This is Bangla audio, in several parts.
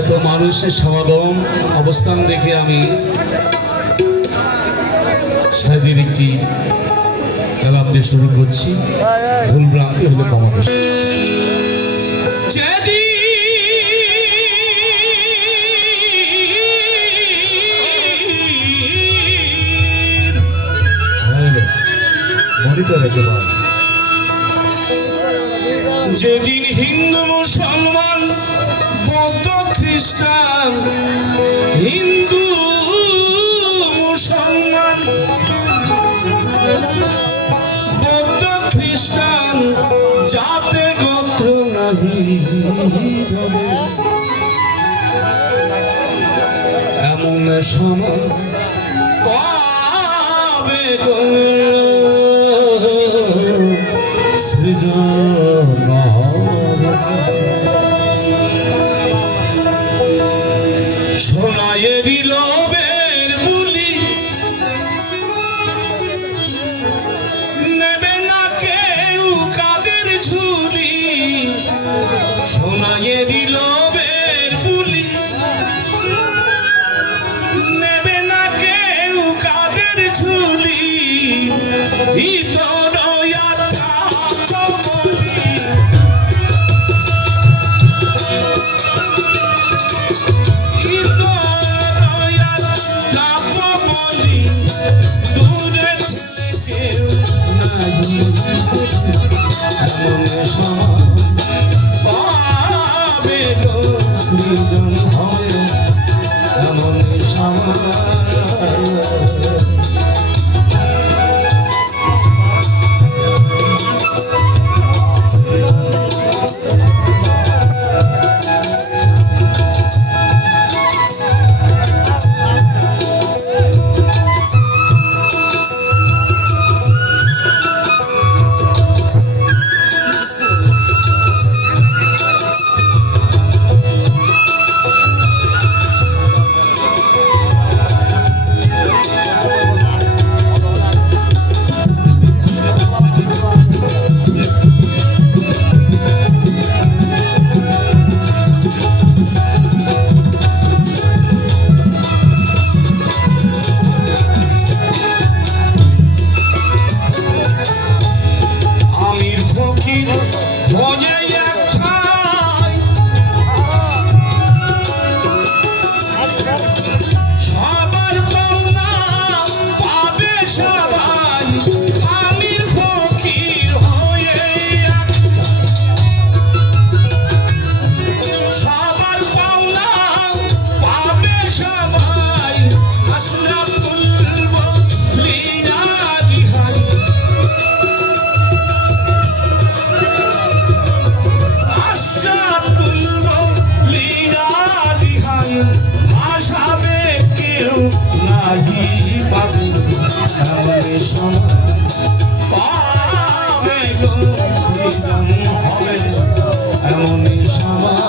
এত মানুষের সমাগম, অবস্থান দেখে আমি সাইদের একটি খেলা দিয়ে শুরু করছি ভুল ভ্রান্তি হলে বল। যেদিন হিন্দু মুসলমান বৌদ্ধ খ্রিস্টান হিন্দু মুসলমান বৌদ্ধ খ্রিস্টান যাতে গোত্র নাহি। এমন সময় পাবে সৃজন হয় এমন সময় নাহি পাবে এমন সময় পাবে গো সৃজন হবে এমন সময়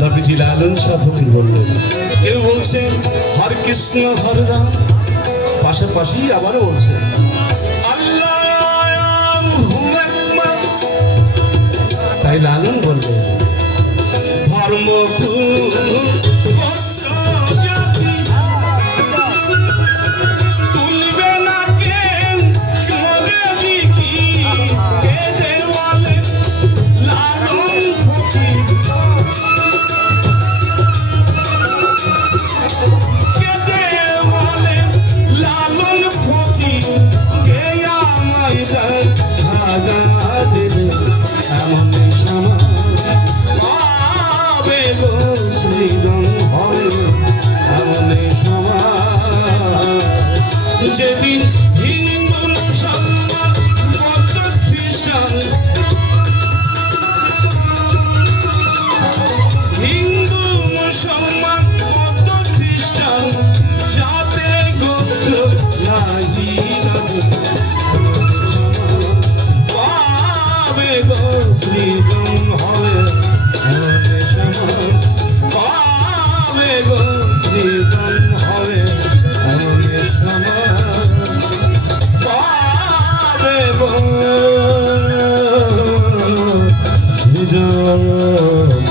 নবীজি লালন শাহ বললেন কেউ বলছেন হর কৃষ্ণ হর রাম। পাশাপাশি আবারও বলছেন তাই লালন বললেন। ধর্ম যেদিন Oh.